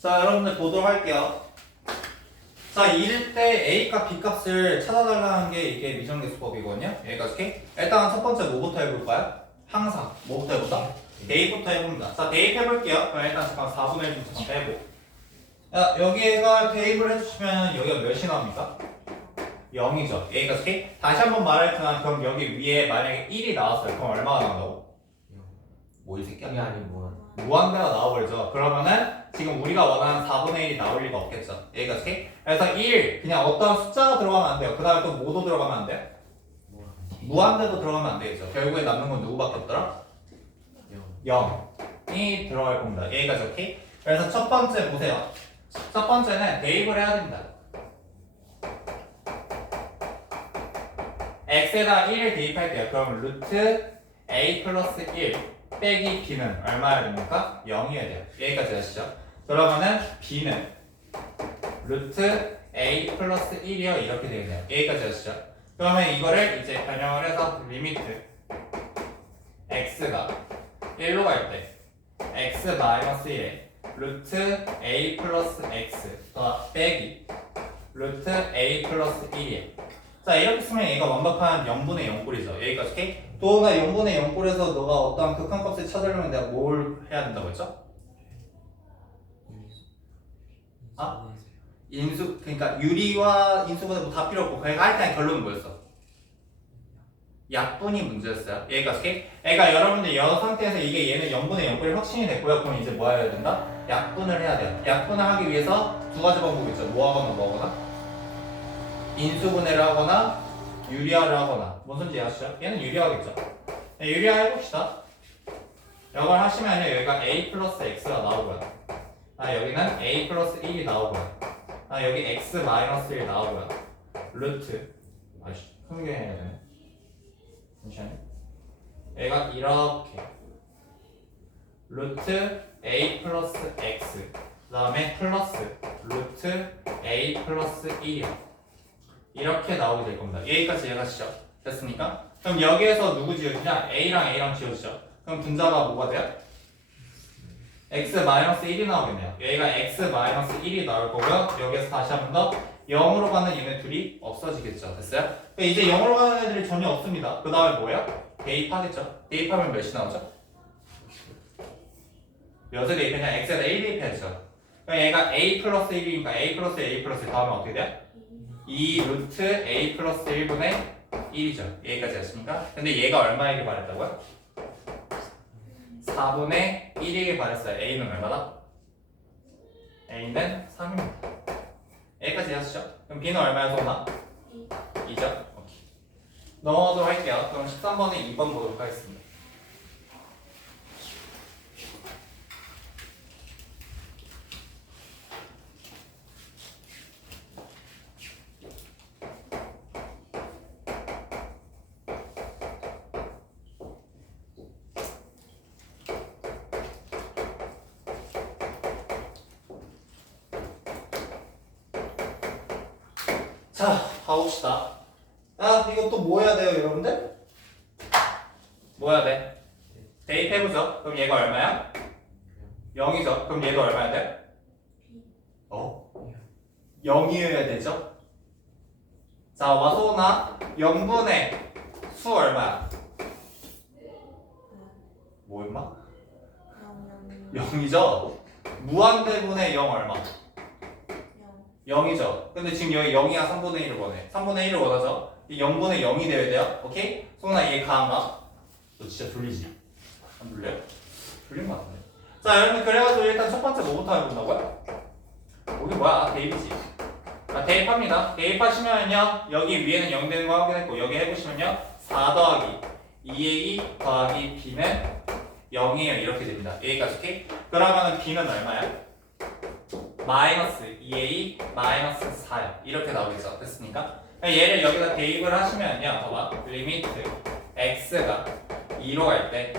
자, 여러분들 보도록 할게요. 자, 이럴 때 A값, B값을 찾아달라는 게 이게 미정계수법이거든요. 여기까지 오케이? 일단 첫 번째 뭐부터 해볼까요? 항상. 뭐부터 해보자? 대입부터 해봅니다. 자, 대입해볼게요. 그럼 일단 잠깐 4분의 1 좀 잠깐 빼고. 야, 여기가 대입을 해주시면 여기가 몇이 나옵니까? 0이죠. 여기까지 오케이? 다시 한번 말할 때는 그럼 여기 위에 만약에 1이 나왔어요. 그럼 얼마가 나온다고? 뭐이 새끼야? 아니 뭐 무한대가 나와버리죠. 그러면은 지금 우리가 원하는 4분의 1이 나올 리가 없겠죠. 오케이? 그래서 1, 그냥 어떤 숫자가 들어가면 안 돼요. 그 다음에 또 뭐도 들어가면 안 돼요? 무한대도 들어가면 안 되겠죠. 결국에 남는 건 누구밖에 없더라? 0이 들어갈 겁니다. 여기까지 오케이? 그래서 첫 번째 보세요. 첫 번째는 대입을 해야 됩니다. x에다 1을 대입할게요. 그럼 루트 a 플러스 1 빼기 b는 얼마야 됩니까? 0이어야 돼요. 여기까지 하시죠. 그러면은 b는 루트 a 플러스 1이요 이렇게 되겠네요. 여기까지 하시죠. 그러면 이거를 이제 변형을 해서 리미트 x가 1로 갈 때 x 마이너스 1에 루트 a 플러스 x 더 빼기 루트 a 플러스 1이에요. 자 이렇게 쓰면 얘가 완벽한 0분의 0꼴이죠. 여기까지 오케이? 또나 0분의 0꼴에서 너가 어떠한 극한값을 찾으려면 내가 뭘 해야 된다고 했죠? 아? 인수 그러니까 유리와 인수보다 뭐다 필요 없고 그러니까 일단 결론은 뭐였어? 약분이 문제였어요. 여기까지 오케이? 그러니까 여러분들 여 상태에서 이게 얘는 0분의 0꼴이 확신이 됐고요. 그럼 이제 뭐 해야 된다? 약분을 해야 돼요. 약분을 하기 위해서 두 가지 방법이 있죠. 뭐 하거나 뭐 하거나 인수분해를 하거나 유리화를 하거나 뭔 소리인지 아시죠? 얘는 유리화겠죠. 네, 유리화 해봅시다. 이걸 하시면 여기가 a 플러스 x가 나오고요. 아 여기는 a 플러스 1이 나오고요. 아 여기 x 마이너스 1 나오고요. 루트 아씨 크게 해야 되네. 잠시만요. 얘가 이렇게 루트 a 플러스 x 그 다음에 플러스 루트 a 플러스 1이요. 이렇게 나오게 될 겁니다. 여기까지 이해가시죠? 됐습니까? 그럼 여기에서 누구 지워지냐? A랑 A랑 지워지죠? 그럼 분자가 뭐가 돼요? x-1이 나오겠네요. 여기가 x-1이 나올 거고요. 여기에서 다시 한 번 더 0으로 가는 얘네 둘이 없어지겠죠. 됐어요? 이제 0으로 가는 애들이 전혀 없습니다. 그 다음에 뭐예요? 대입하겠죠. 대입하면 몇이 나오죠? 몇에 대입했냐? x에다 1 대입해야죠. 그럼 얘가 a 플러스 1이니까 a 플러스 a 플러스 다음에 어떻게 돼요? 2 루트 a 플러스 1분의 1이죠. 여기까지 했습니까? 근데 얘가 얼마이길 바랬다고요? 4분의 1이길 바랬어요. a는 얼마다? a는 3입니다. 여기까지 하시죠. 그럼 b는 얼마에서 오나? 2죠? 오케이. 넘어가도록 할게요. 그럼 13번에 2번 보도록 하겠습니다. 자, 가봅시다. 아, 이거 또 뭐 해야 돼요, 여러분들? 뭐 해야 돼? 대입해보죠. 그럼 얘가 얼마야? 0이죠. 그럼 얘도 얼마야 돼? 어? 0이어야 되 2분의 3분의 1을 원해. 3분의 1을 원하죠. 0분의 0이 되어야 돼요. 오케이? 소나 얘 가한가? 너 진짜 졸리지? 안 졸려요? 졸린 것 같은데. 자, 여러분 그래가지고 일단 첫 번째 뭐부터 해본다고요? 여기 뭐야? 아, 대입이지. 아, 대입합니다. 대입하시면요. 여기 위에는 0 되는 거 확인했고 여기 해보시면요. 4 더하기 2a 더하기 b는 0이에요. 이렇게 됩니다. a까지 오케이? 그러면 b는 얼마야? 마이너스 2a 마이너스 4요. 이렇게 나오겠죠. 됐습니까? 얘를 여기다 대입을 하시면요. 봐봐. 리미트 x가 2로 갈 때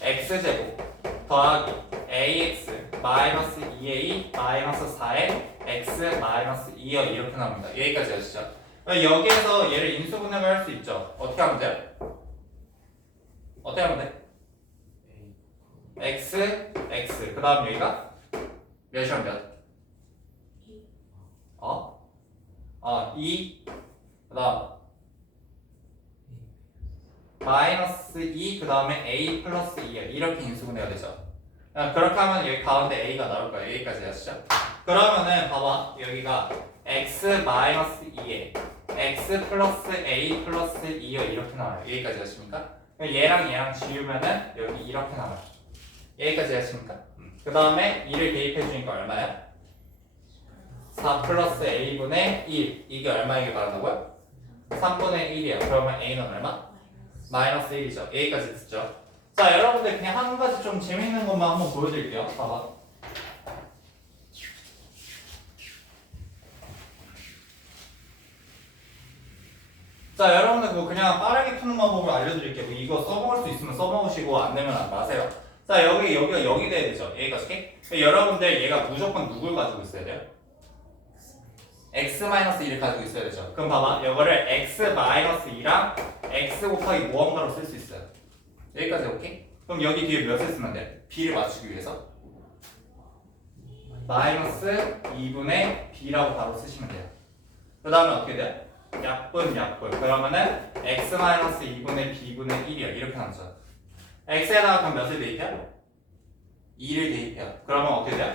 x제곱 더하기 ax 마이너스 2a 마이너스 4에 x 마이너스 2요. 이렇게 나옵니다. 여기까지 하시죠. 여기에서 얘를 인수분해를 할 수 있죠. 어떻게 하면 돼요? 어떻게 하면 돼? x, x. 그 다음 여기가 몇이랑 몇? 어? 어, 2 그 다음 마이너스 2 그 다음에 a 플러스 2 이렇게 인수분해가 되죠. 아, 그렇게 하면 여기 가운데 a가 나올 거예요. 여기까지 하시죠. 그러면은 봐봐 여기가 x 마이너스 2에 x 플러스 a 플러스 2요 이렇게 나와요. 여기까지 하십니까? 얘랑 얘랑 지우면은 여기 이렇게 나와요. 여기까지 하십니까? 그 다음에 2를 대입해 주니까 얼마야? 4 플러스 a분의 1 이게 얼마에게 말한다고요? 3분의 1이야. 그러면 a는 얼마? 마이너스 1이죠. 여기까지 듣죠. 자 여러분들 그냥 한 가지 좀 재밌는 것만 한번 보여드릴게요. 봐봐. 자 여러분들 그거 그냥 빠르게 푸는 방법을 알려드릴게요. 이거 써먹을 수 있으면 써먹으시고 안 되면 안 마세요. 자 여기 여기가 0이 돼야 되죠. 여기가 이렇게. 여러분들 얘가 무조건 누굴 가지고 있어야 돼요? X-1을 가지고 있어야 되죠. 그럼 봐봐. 이거를 x-2랑 x 곱하기 무언가로 쓸 수 있어요. 여기까지 오케이? 그럼 여기 뒤에 몇을 쓰면 돼? b를 맞추기 위해서 마이너스 2분의 b라고 바로 쓰시면 돼요. 그 다음에 어떻게 돼요? 약분 약분 그러면은 x 마이너스 2분의 b분의 1이요 이렇게 나오죠. x에다가 그럼 몇을 대입해요? 2를 대입해요. 그러면 어떻게 돼요?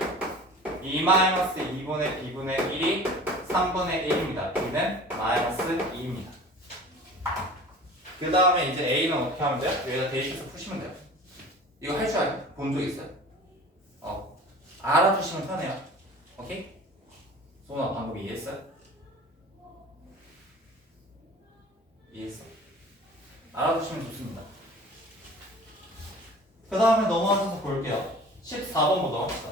2 마이너스 2분의 b분의 1이 3분의 1입니다. b는 마이너스 2입니다. 그 다음에 이제 a는 어떻게 하면 돼요? 여기다 대입해서 푸시면 돼요. 이거 할 줄 알아요? 본 적 있어요? 어 알아두시면 편해요. 오케이? 소나 방금 이해했어요? 이해했어? 알아두시면 좋습니다. 그 다음에 넘어가서 볼게요. 14번부터 넘어갑시다.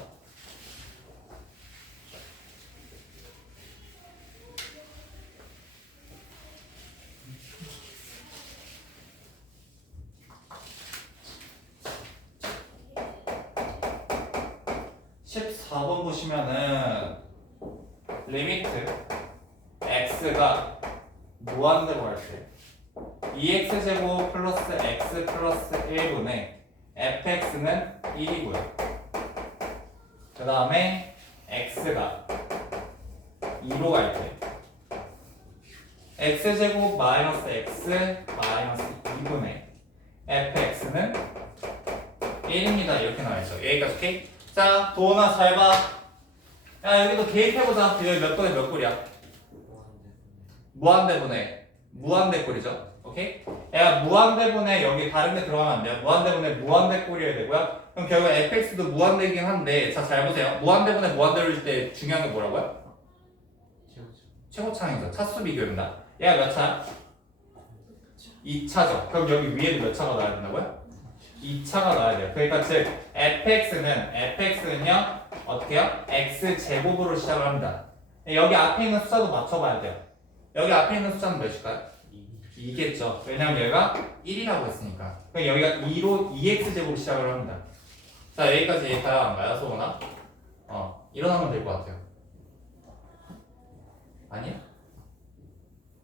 십사 번 보시면은 리미트 x가 무한대로 할 때 2x 제곱 플러스 x 플러스 1분의 fx는 1이고요. 그 다음에 x가 2로 갈 때 x 제곱 마이너스 x 마이너스 2분의 fx는 1입니다. 이렇게 나와있죠. 여기까지 오케이? 자, 도원아 잘 봐. 야, 여기도 대입해보자. 여기 몇 분의 몇 꼴이야? 무한대분의 무한대꼴이죠. 오케이? 얘가 무한대분의 여기 다른 데 들어가면 안 돼요. 무한대분의 무한대꼴이어야 되고요. 그럼 결국 fx도 무한대이긴 한데 자 잘 보세요. 무한대분의 무한대를 때 중요한 게 뭐라고요? 최고차항이죠. 차수 비교입니다. 얘가 몇 차? 2차죠. 그럼 여기 위에도 몇 차가 나야 된다고요? 2차가 나야 돼요. 그러니까 즉 fx는 fx는요 어떻게요? x 제곱으로 시작을 합니다. 여기 앞에 있는 숫자도 맞춰봐야 돼요. 여기 앞에 있는 숫자는 몇일까요? 2겠죠. 왜냐면 얘가 1이라고 했으니까. 그럼 여기가 2로 2x 제곱 시작을 합니다. 자 여기까지 이해가요? 안 가요? 소원아? 어 일어나면 될 것 같아요. 아니야?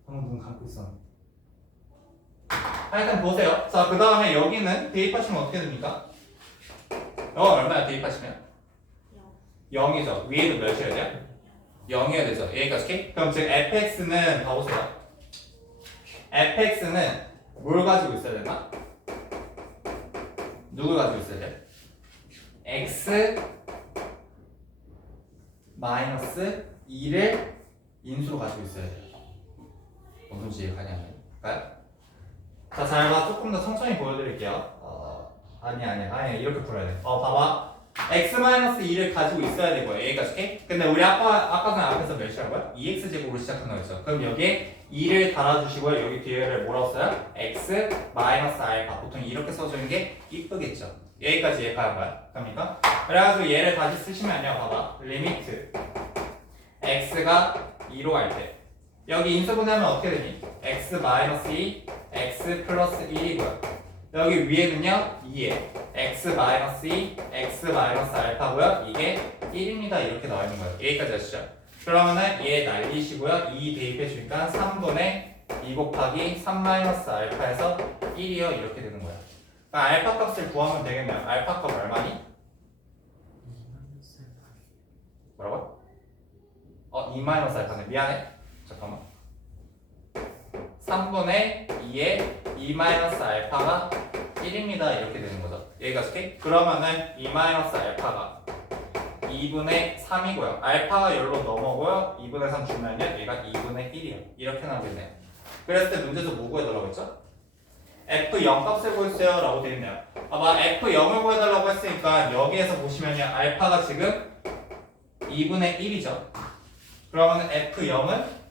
방금 눈 감고 있었는데. 하여튼 보세요. 자, 그 다음에 여기는 대입하시면 어떻게 됩니까? 어, 얼마야 대입하시면? 0 이죠. 위에도 몇이어야 돼요? 0이어야 되죠. 여기까지 오케이? 그럼 즉 fx는 봐보세요. Fx는 뭘 가지고 있어야 되나? 누굴 가지고 있어야 돼? x 마이너스 2를 인수로 가지고 있어야 돼요. 무슨 식이 가냐면, 볼까요? 자, 잘 봐. 조금 더 천천히 보여드릴게요. 어, 아니, 아니, 아니, 이렇게 풀어야 돼. 어, 봐봐. X-2를 가지고 있어야 되고요. 여기까지? 근데 우리 아까, 아까 전에 앞에서 몇이란 거야? 2x제곱으로 시작한 거였죠. 그럼 여기에 2를 달아주시고요. 여기 뒤에를 뭐라고 써요? x 알파. 보통 이렇게 써주는 게 이쁘겠죠. 여기까지 이해가는 거야. 갑니까? 그래가지고 얘를 다시 쓰시면요. 봐봐. 리미트 x가 2로 갈 때. 여기 인수분해하면 어떻게 되니? x 마이너스 2, x 플러스 1이고요. 여기 위에는요 2에 x 마이너스 2, x 마이너스 알파고요. 이게 1입니다. 이렇게 나와 있는 거예요. 여기까지 하시죠. 그러면은 얘 날리시고요. 2 대입해 주니까 3분의 2 곱하기 3 마이너스 알파에서 1이요. 이렇게 되는 거예요. 그러니까 알파 값을 구하면 되겠네요. 알파 값 얼마니? 2 마이너스 알파네. 미안해. 잠깐만. 3분의 2에 2 마이너스 알파가 1입니다. 이렇게 되는 거죠. 여기까지 오케이? 그러면은 2 마이너스 알파가 2분의 3이고요. 알파가 열로 넘어고요. 2분의 3 주면요. 얘가 2분의 1이에요. 이렇게 나오겠네요. 그랬을 때 문제에서 뭐 구해달라고 했죠? F0 값을 구했어요. 라고 되어 있네요. 아마 F0을 구해달라고 했으니까 여기에서 보시면요. 알파가 지금 2분의 1이죠. 그러면 F0은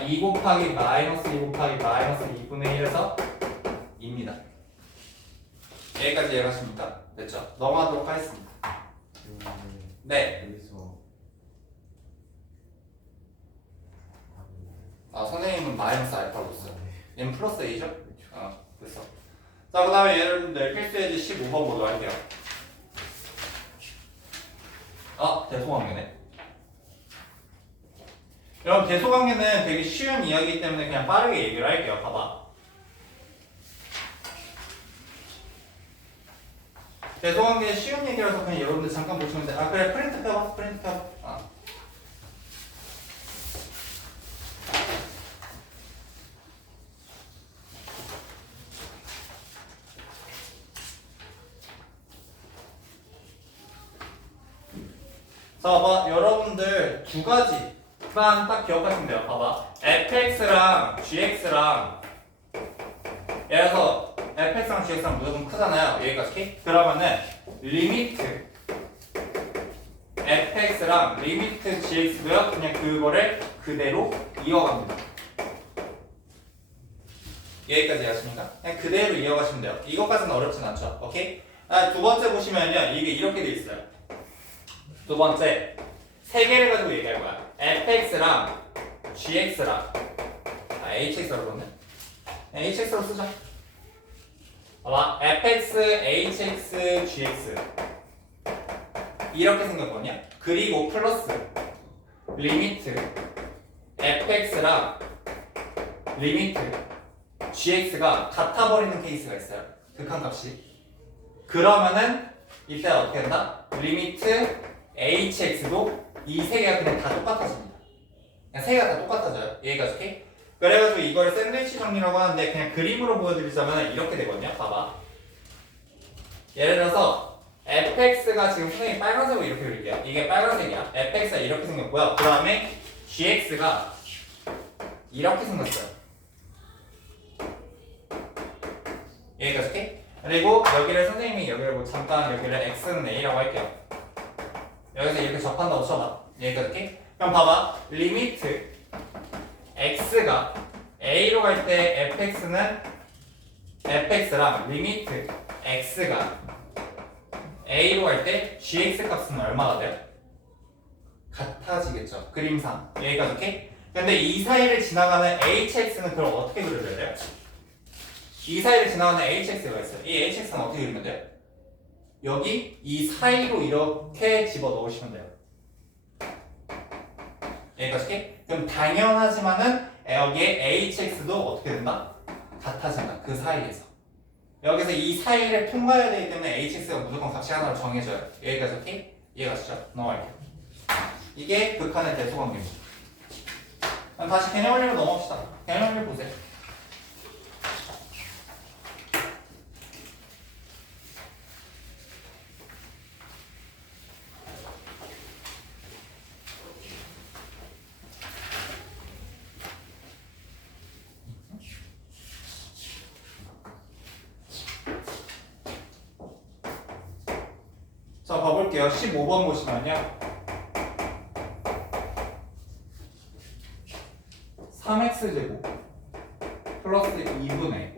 2 곱하기 마이너스 2 곱하기 마이너스 2분의 1에서 2입니다. 여기까지 이해가십니까? 됐죠? 넘어가도록 하겠습니다. 네. 여기서 아, 선생님은 마이너스 알파로 써요. 얘는 플러스 A죠? 어, 됐어. 자, 그 다음에 여러분들 필수예지 15번 보도록 할게요. 아, 대소관계네. 여러분, 대소관계는 되게 쉬운 이야기이기 때문에 그냥 빠르게 얘기를 할게요. 봐봐. 대소관계 쉬운 얘기라서 그냥 여러분들 잠깐 보시면 돼. 아, 그래, 프린트 펴봐. 프린트 펴봐. 아. 자, 봐봐. 여러분들 두 가지만 딱 기억하시면 돼요. 봐봐. fx랑 gx랑 예를 들어서 fx랑 gx랑 무조건 크잖아요. 여기까지? 그러면은 리미트 fx랑 리미트 gx고요. 그냥 그거를 그대로 이어갑니다. 여기까지 이해하십니까? 그냥 그대로 이어가시면 돼요. 이것까지는 어렵진 않죠. 오케이? 아, 두 번째 보시면요. 이게 이렇게 돼 있어요. 두 번째 세 개를 가지고 얘기할 거야. Fx랑 gx랑 아 hx라고 그러네. hx로 쓰자. 봐봐. fx, hx, gx 이렇게 생겼거든요. 그리고 플러스 리미트 fx랑 리미트 gx가 같아 버리는 케이스가 있어요. 극한값이. 그러면은 이때 어떻게 된다? 리미트 hx도 이 세 개가 그냥 다 똑같아집니다. 그냥 세 개가 다 똑같아져요. 여기까지 오케이? 그래가지고 이걸 샌드위치 정리라고 하는데 그냥 그림으로 보여드리자면 이렇게 되거든요. 봐봐. 예를 들어서 fx가 지금 선생님 빨간색으로 이렇게 그릴게요. 이게 빨간색이야. fx가 이렇게 생겼고요. 그 다음에 gx가 이렇게 생겼어요. 여기까지 오케이? 그리고 여기를 선생님이 여기를 뭐 잠깐 여기를 x는 a라고 할게요. 여기서 이렇게 접한다고 쳐봐. 여기까지? 그럼 봐봐. 리미트 x가 a로 갈 때 fx는 fx랑 리미트 x가 a로 갈 때 gx 값은 얼마가 돼요? 같아지겠죠. 그림상. 여기까지 오케이? 근데 이 사이를 지나가는 hx는 그럼 어떻게 그려줘야 돼요? 이 사이를 지나가는 hx가 있어요. 이 hx는 어떻게 그리면 돼요? 여기 이 사이로 이렇게 집어 넣으시면 돼요. 여기까지? 그럼 당연하지만은 여기에 hx도 어떻게 된다? 같아진다. 그 사이에서. 여기서 이 사이를 통과해야 되기 때문에 hx가 무조건 값이 하나로 정해져요. 여기까지 오케이? 이해가 시죠? 넘어갈게요. 이게 극한의 대소관계입니다. 다시 개념 원리로 넘어갑시다. 개념 원리 보세요. 자, 봐볼게요. 15번 보시면요. 3x제곱 플러스 2분의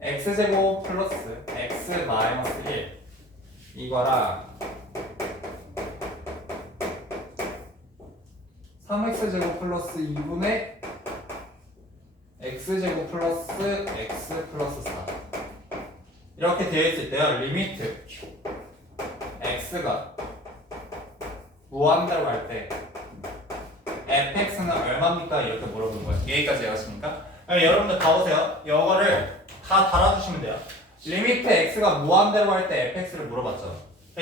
x제곱 플러스 x 마이너스 1 이거랑 3x제곱 플러스 2분의 x제곱 플러스 x 플러스 4 이렇게 되어 있을 때요 리미트 x가 무한대로 갈 때 fx는 얼마입니까? 이렇게 물어보는 거예요. 여기까지? 그럼 여러분들 봐보세요. 이거를 다 달아주시면 돼요. 리미트 x가 무한대로 할 때 fx를 물어봤죠.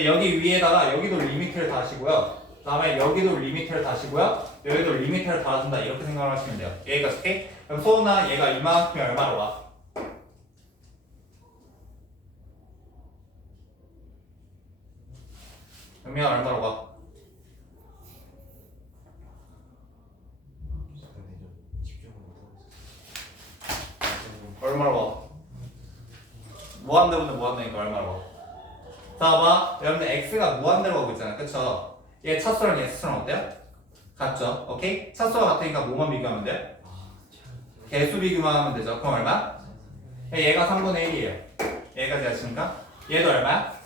여기 위에다가 여기도 리미트를 다시고요. 다음에 여기도 리미트를 다시고요. 여기도 리미트를 달아준다 이렇게 생각을 하시면 돼요. 여기까지 오케이? 그럼 소나 얘가 이만큼이 얼마로 와? 그러면 얼마로 가? 얼마로 와? 무한대분의 무한대니까 얼마로 와? 자, 봐. 여러분들 x가 무한대로 가고 있잖아. 그쵸? 얘 차수랑 얘 수랑 어때요? 같죠? 오케이? 차수가 같으니까 뭐만 비교하면 돼? 아, 참. 개수 비교만 하면 되죠. 그럼 얼마? 얘가 3분의 1이에요. 얘까지 하시니까 얘도 얼마?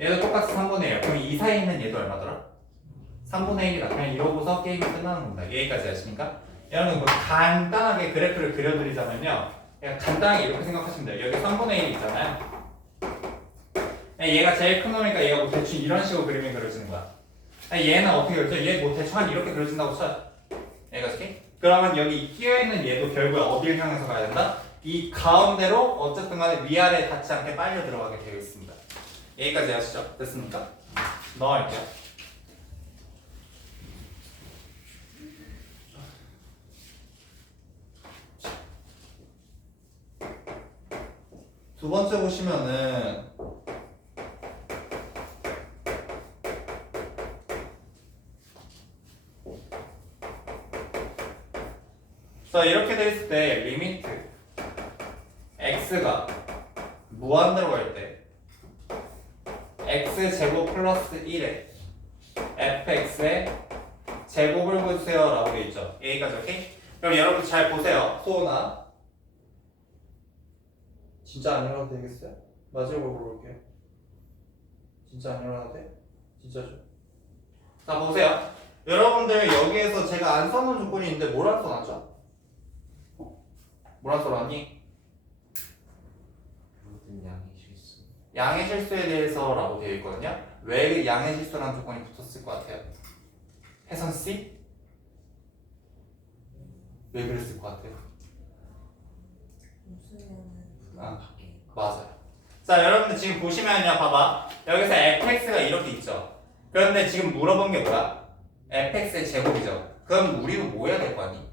얘도 똑같이 3분의 1. 그럼 이 사이에 있는 얘도 얼마더라? 3분의 1이다. 그냥 이러고서 게임이 끝나는 겁니다. 여기까지 하시니까 여러분 뭐 간단하게 그래프를 그려드리자면요. 그냥 간단하게 이렇게 생각하시면 돼요. 여기 3분의 1이 있잖아요. 얘가 제일 큰 놈이니까 얘가 뭐 대충 이런 식으로 그림이 그려지는 거야. 얘는 어떻게 그려져? 얘뭐 대충 한 이렇게 그려진다고 쳐요. 얘가 이렇게? 그러면 여기 끼어있는 얘도 결국에 어딜 향해서 가야 된다? 이 가운데로 어쨌든 간에 위아래 닿지 않게 빨려 들어가게 되어 있습니다. 여기까지 하시죠. 됐습니까? 넣어할게요. 두 번째 보시면은 자 이렇게 돼 있을 때 리미트 x가 무한대로 갈 때 x 제곱 플러스 1에 fx의 제곱을 보세요 라고 돼 있죠 여기까지 오케이? 그럼 여러분 잘 보세요 소나 진짜 안 일어나도 되겠어요? 마지막으로 물어볼게요 진짜 안 일어나도 돼? 진짜죠? 자 보세요 여러분들 여기에서 제가 안 써놓은 조건이 있는데 뭘 안 써놨죠? 뭘 안 써놨니? 모든 양의 실수. 양의 실수에 대해서라고 되어 있거든요. 왜 양의 실수라는 조건이 붙었을 것 같아요? 혜선 씨? 왜 그랬을 것 같아요? 웃으면은 아. 맞아요. 자, 여러분들 지금 보시면요, 봐봐. 여기서 fx가 이렇게 있죠. 그런데 지금 물어본 게 뭐야? fx의 제곱이죠. 그럼 우리는 뭐 해야 될 거 아니?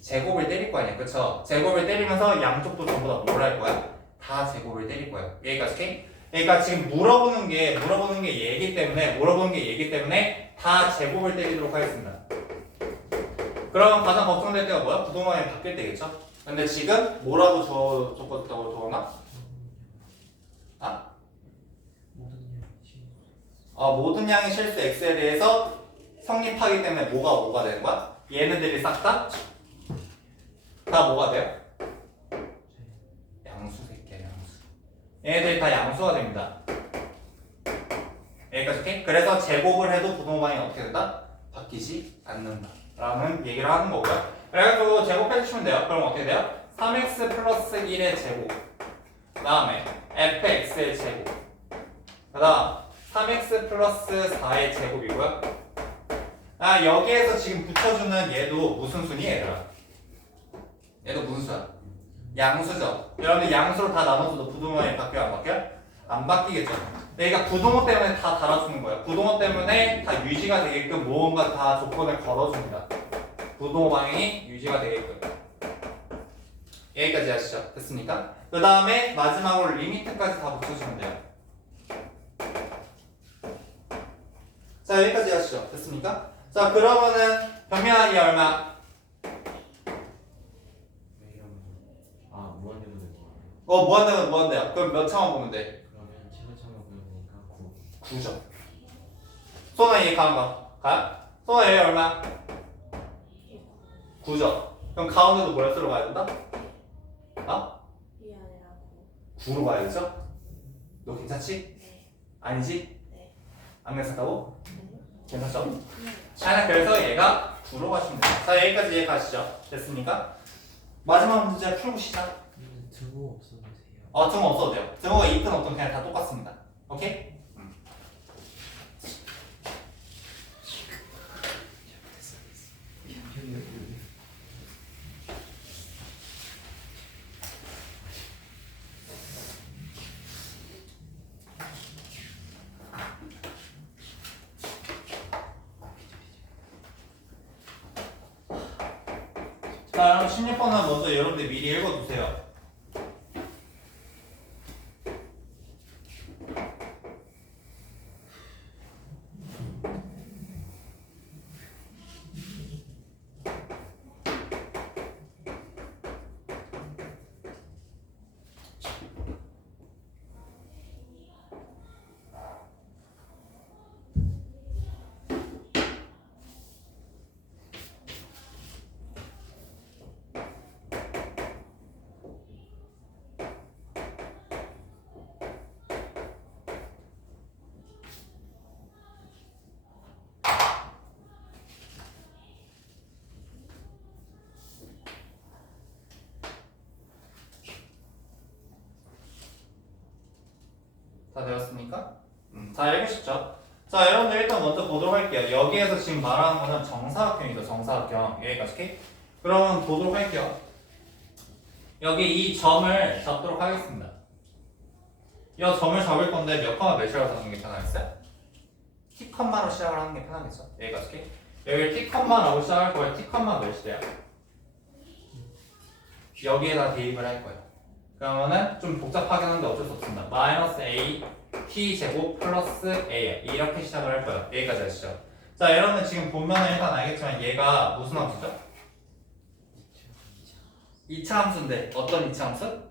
제곱을 때릴 거 아니야, 그쵸? 제곱을 때리면서 양쪽도 전부 다 뭘 할 거야? 다 제곱을 때릴 거야. 여기까지, 오케이? 그러니까 지금 물어보는 게, 물어보는 게 얘기 때문에, 물어보는 게 얘기 때문에 다 제곱을 때리도록 하겠습니다. 그러면 가장 걱정될 때가 뭐야? 부동산이 바뀔 때겠죠? 근데 지금 뭐라고 줘, 줬다고 적었나? 아? 어, 모든 양의 실수 x에 대해서 성립하기 때문에 뭐가 뭐가 되는 거야? 얘네들이 싹 다? 다 뭐가 돼요? 양수 새끼야 양수 얘네들이 다 양수가 됩니다 여기까지 오케이? 그래서 제곱을 해도 부동반이 어떻게 된다? 바뀌지 않는다 라는 얘기를 하는 거고요 그래가지고 제곱해 주시면 돼요 그럼 어떻게 돼요? 3x 플러스 1의 제곱 그 다음에 fx의 제곱 그 다음 3x 플러스 4의 제곱이고요. 아 여기에서 지금 붙여주는 얘도 무슨 순이 얘들아? 얘도 무슨 수야? 양수죠. 여러분들 양수로 다 나눠줘도 부동호에 바뀌어 안 바뀌어? 안 바뀌겠죠. 그러니까 부동호 때문에 다 달아주는 거예요. 부동호 때문에 다 유지가 되게끔 무언가 다 조건을 걸어줍니다. 부동호 방향이 유지가 되게끔. 여기까지 하시죠. 됐습니까? 그 다음에 마지막으로 리미트까지 다 붙여주면 돼요. 자 여기까지 하시죠 됐습니까? 자 그러면은 변명하기 얼마? 왜 이런 거? 아, 무한대보다 무한대. 어 무한대면 무한대야 그럼 몇 차만 보면 돼? 그러면 차근차근 보면 되니까 9. 9점 소나 얘 가는 거 가? 소나 얘 얼마? 9점 그럼 가운데도 뭐야 쓰러 가야 된다? 어? 미안해라고. 9로 가야죠? 너 괜찮지? 네. 아니지? 네. 안 괜찮다고? 네. 괜찮죠? 네. 자 그래서 얘가 9로 가시면 돼요 자 여기까지 얘 가시죠 됐습니까? 마지막 문제 풀고시죠 근데 두고 없어도 돼요. 어, 등호 없어도 돼요. 등호가 있든 없든 그냥 다 똑같습니다. 오케이? 음. 자, 16번은 먼저 여러분들 미리 읽어두세요. 다 되었습니까? 음, 다 읽으셨죠? 자, 여러분들 일단 먼저 보도록 할게요. 여기에서 지금 말하는 거는 정사각형이죠, 정사각형. 여기까지, 오케이? 그러면 보도록 할게요. 여기 이 점을 잡도록 하겠습니다. 이 점을 잡을 건데 몇 컴마 몇이라고 잡는 게 편하겠어요? t 컴마로 시작을 하는 게 편하겠죠? 여기까지, 오케이? 여기 t 컴마라고 시작할 거예요. t 컴마 몇이 돼요? 여기에다 대입을 할 거예요. 그러면은 좀 복잡하긴 한데 어쩔 수 없습니다. 마이너스 a t 제곱 플러스 a 이렇게 시작을 할 거예요. 여기까지 아시죠? 자, 여러분 지금 보면은 일단 알겠지만 얘가 무슨 함수죠? 2차 함수인데 어떤 2차 함수?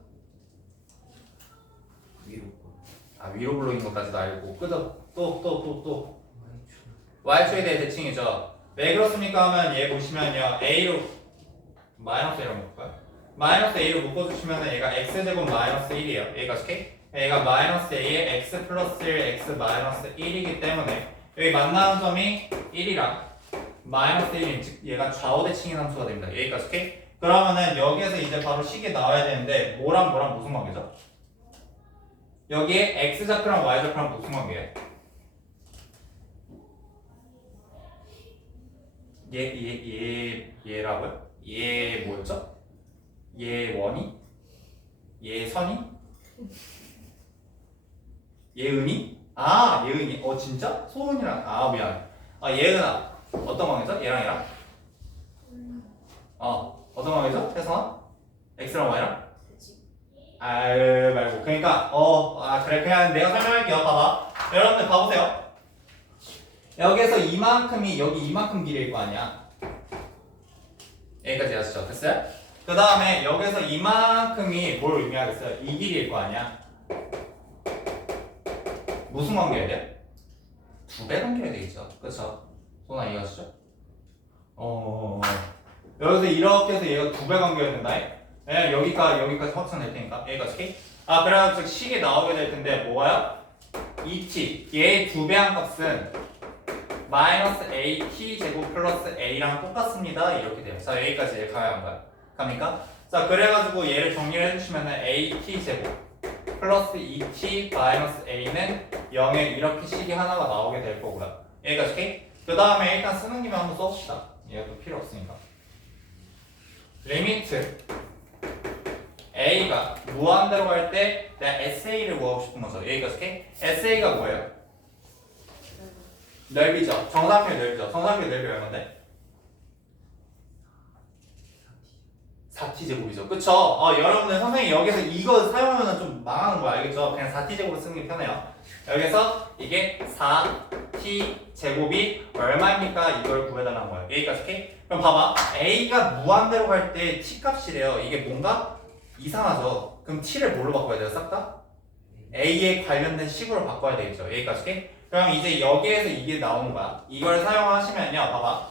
위로 거. 아 위로 블록인 것까지도 알고 또또 또또 마이추. y축에 대해 대칭이죠. 왜 그렇습니까 하면 얘 보시면요 a로 마이너스 A로 묶을까요? 마이너스 A로 묶어주시면은 얘가 x제곱 마이너스 1이에요. 얘가 어떻게? 얘가 마이너스 A에 x 플러스 1, x 마이너스 1이기 때문에 여기 만나는 점이 1이랑 마이너스 1인 즉 얘가 좌우대칭인 함수가 됩니다. 여기까지 오케이? 그러면은 여기에서 이제 바로 식이 나와야 되는데 뭐랑 뭐랑 무슨 관계죠? 여기에 x좌표랑 y좌표랑 무슨 관계예요? 얘, 얘, 얘, 얘라고요? 얘 뭐였죠? 얘 원이? 얘 선이? 예은이? 아 예은이 어 진짜? 소은이랑 아 미안 아 예은아 어떤 관계죠? 얘랑 얘랑? 어 어떤 관계죠? 혜성아? X랑 Y랑? 아유 말고 그러니까 어아 그래 그냥 내가 설명할게요 봐봐 여러분들 봐보세요 여기에서 이만큼이 여기 이만큼 길이일 거 아니야 여기까지 아시죠? 됐어요? 그 다음에 여기서 이만큼이 뭘 의미하겠어요? 이 길이일 거 아니야 무슨 관계야 돼? 두 배 관계야 되겠죠 그쵸? 소나 이해하시죠? 어 여기서 이렇게 해서 얘가 두 배 관계가 된다 예, 여기가 여기까지 확산될 테니까 여기까지 오케이? 아 그래가지고 식이 나오게 될 텐데 뭐가요? 2t 얘의 두 배 한 값은 마이너스 at 제곱 플러스 a랑 똑같습니다 이렇게 돼요 자 여기까지 가야 한 거야 갑니까? 자 그래가지고 얘를 정리를 해주시면 은 at 제곱 플러스 2t 마이너스 a는 0에 이렇게 식이 하나가 나오게 될 거고요 여기까지 오케이? 그 다음에 일단 쓰는 김에 한번 써봅시다 얘가 또 필요 없으니까 리미트 a가 무한대로 갈 때 내가 sa를 구하고 싶은 거죠 여기까지 오케이? sa가 뭐예요? 넓이죠 정사각형의 넓이죠 정사각형의 넓이 얼마인데? 4t 제곱이죠. 그쵸? 어, 여러분들 선생님 여기서 이거 사용하면 좀 망하는 거 알겠죠? 그냥 4t 제곱을 쓰는 게 편해요. 여기서 이게 4t 제곱이 얼마입니까? 이걸 구해달라는 거예요. 여기까지 오케이? 그럼 봐봐. a가 무한대로 갈 때 t 값이래요. 이게 뭔가 이상하죠? 그럼 t를 뭘로 바꿔야 돼요? 싹 다? a에 관련된 식으로 바꿔야 되겠죠. 여기까지 오케이? 그럼 이제 여기에서 이게 나오는 거야. 이걸 사용하시면요. 봐봐.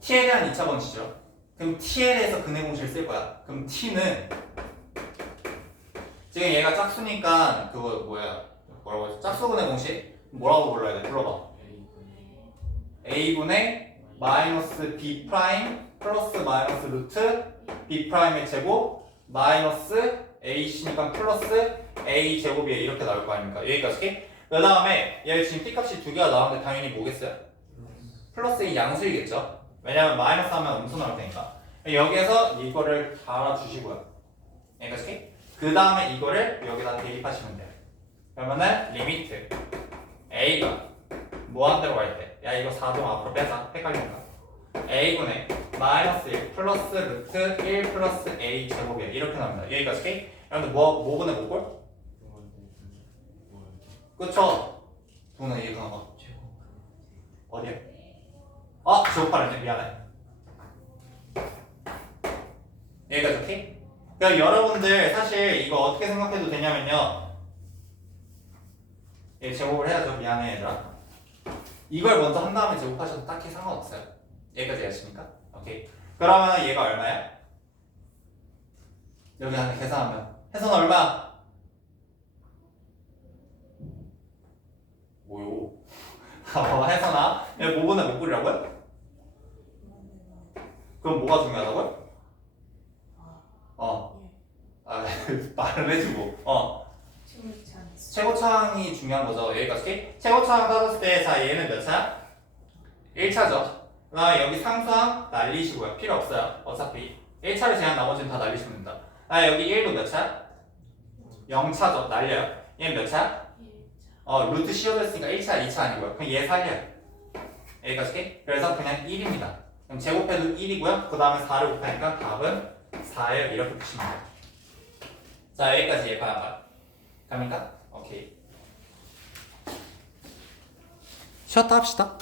t에 대한 2차 번치죠. 그럼 대해서 근해 공식을 쓸 거야. 그럼 t는 지금 얘가 짝수니까 그거 뭐야? 뭐라고 했어? 짝수 근해 공식? 뭐라고 불러야 돼? 불러봐. a분의 마이너스 b 프라임 플러스 마이너스 루트 b 프라임의 제곱 마이너스 ac니까 플러스 a 제곱이 이렇게 나올 거 아닙니까? 여기까지. 그 다음에 얘 지금 t 값이 두 개가 나오는데 당연히 뭐겠어요? 플러스 이 양수이겠죠? 왜냐면 마이너스 하면 음수 나올 테니까. 여기에서 이거를 달아주시고요. 여기까지 그 다음에 이거를 여기다 대입하시면 돼요. 그러면은 리미트 a가 무한대로 갈 때 야 이거 4동 앞으로 빼자. 헷갈리니까 a분의 마이너스 1 플러스 루트 1 플러스 a 제곱이야. 이렇게 나옵니다. 여기까지 오케이? 여러분들 뭐, 뭐 보내 볼걸? 그쵸? 동훈아 이해 가봐 어디야? 아 제곱하라네 미안해 여기까지 오케이? 그럼 여러분들 사실 이거 어떻게 생각해도 되냐면요 예, 제곱을 해야죠 미안해 얘들아 이걸 먼저 한 다음에 제곱하셔도 딱히 상관없어요 여기까지 이해하십니까? 오케이 그러면 얘가 얼마야? 여기 안에 계산하면 해선 얼마? 뭐요? 봐봐 해선아 얘 모분의 못 뿌리라고요? 그럼 뭐가 중요하다고요? 어 아, 말을 해주고 어 최고차항이 중요한 거죠. 여기까지 최고차항 따졌을 때 자 얘는 몇 차? 1차죠. 그 다음에 여기 상수항 날리시고요 필요 없어요. 어차피 1차를 제한 나머지는 다 날리시면 된다. 아 여기 1도 몇 차? 0차죠. 날려요. 얘는 몇 차? 어 루트 씌워졌으니까 1차 2차 아니고요. 그럼 얘 살려요. 여기까지 그래서 그냥 1입니다. 그럼 제곱해도 1이고요. 그 다음에 4를 곱하니까 답은 4예요. 이렇게 보시면 돼요. 자 여기까지 얘 봐요 갑니까? 오케이 쉬었다 합시다